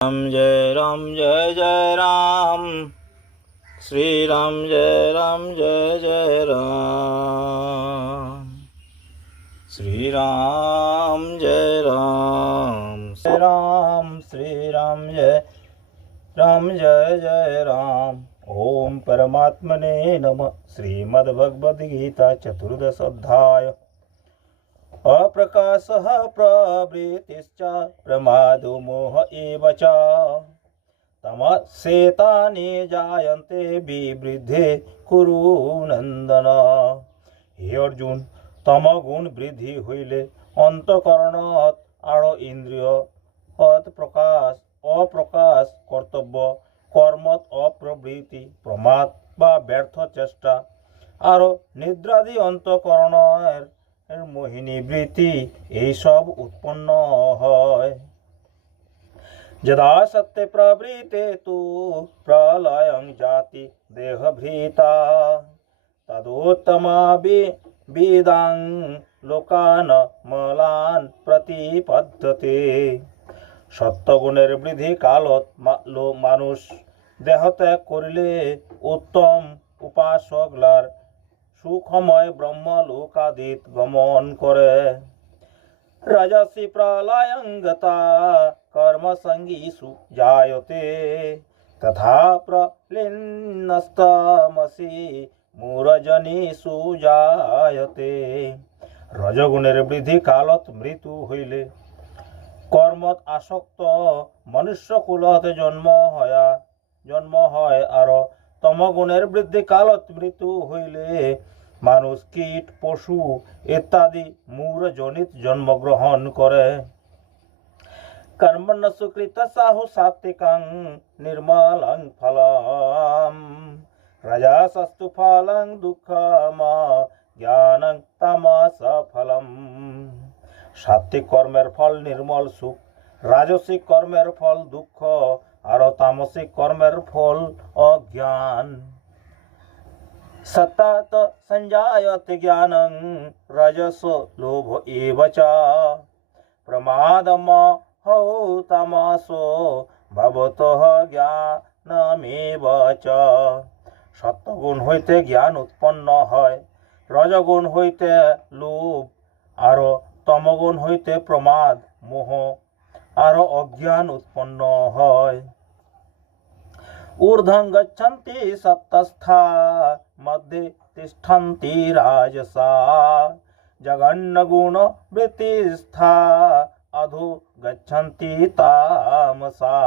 राम जय जय राम। श्री राम जय जय राम। श्री राम जय राम। श्री राम श्री राम जय जय राम। ओम परमात्मने नमः। श्रीमद्भगवद्गीता चतुर्दश अध्याय। अप्रकाशः प्रवृत्तिश्च प्रमादो मोह एव च तमस्येतानि जायन्ते विवृद्धे कुरु नंदन। हे अर्जुन, तमगुण बृद्धि हইলে অন্তঃকরণত আড় ইন্দ্রিয় অপ্রকাশ কর্তব্য কর্মত অপ্রবৃত্তি প্রমাদ বা ব্যর্থ চেষ্টা আর নিদ্রাদি অন্তঃকরণের মোহিনী বৃত্তি এইসব উৎপন্ন হয়। যদা সত্যে প্রবৃতে তু প্রলয়ং জাতি দেহভৃতা তদোত্তমাবিদাং লোকান মলান প্রতিপদ্যতে। সত্যগুণের বৃদ্ধি কালত মানুষ দেহত্যাগ করিলে উত্তম উপাসকলার সুখময় ব্রহ্মলোকাদিত গমন করে। রাজসি প্রলয়ঙ্গতা কর্মসঙ্গীষু জায়তে তথা প্রলীনস্তমসি মূঢ়জনেষু জায়তে। রজগুণের বৃদ্ধি কালত মৃত্যু হইলে কর্মত আসক্ত মনুষ্যকুলতে জন্ম হয় আর তমগুণের বৃদ্ধি কালত মৃত্যু হইলে মানুষ কীট পশু ইত্যাদি মূঢ়জনিত জন্মগ্রহণ করে। কর্মণ্য সুকৃত সাহু সাত্বিকং নির্মলং ফলম রজসস্তু ফলং দুঃখম জ্ঞানং তামস ফলম। সাত্বিক কর্মের ফল নির্মল সুখ, রাজসিক কর্মের ফল দুঃখ আর তামসিক কর্মের ফল অজ্ঞান। সত্তাত সঞ্জায়তে জ্ঞানং রজস লোভ এব চ প্রমাদমহৌ তামসো ভবতঃ জ্ঞানমেব চ। সত্যগুণ হইতে জ্ঞান উৎপন্ন হয়, রজগুণ হইতে লোভ আর তমগুণ হইতে প্রমাদ মোহ আর অজ্ঞান উৎপন্ন হয়। ঊর্ধ্বং গচ্ছন্তি সত্তস্থা মধ্যে তিষ্ঠন্তি রাজসা জঘন্যগুণ বৃত্তিস্থা অধো গচ্ছন্তি তামসা।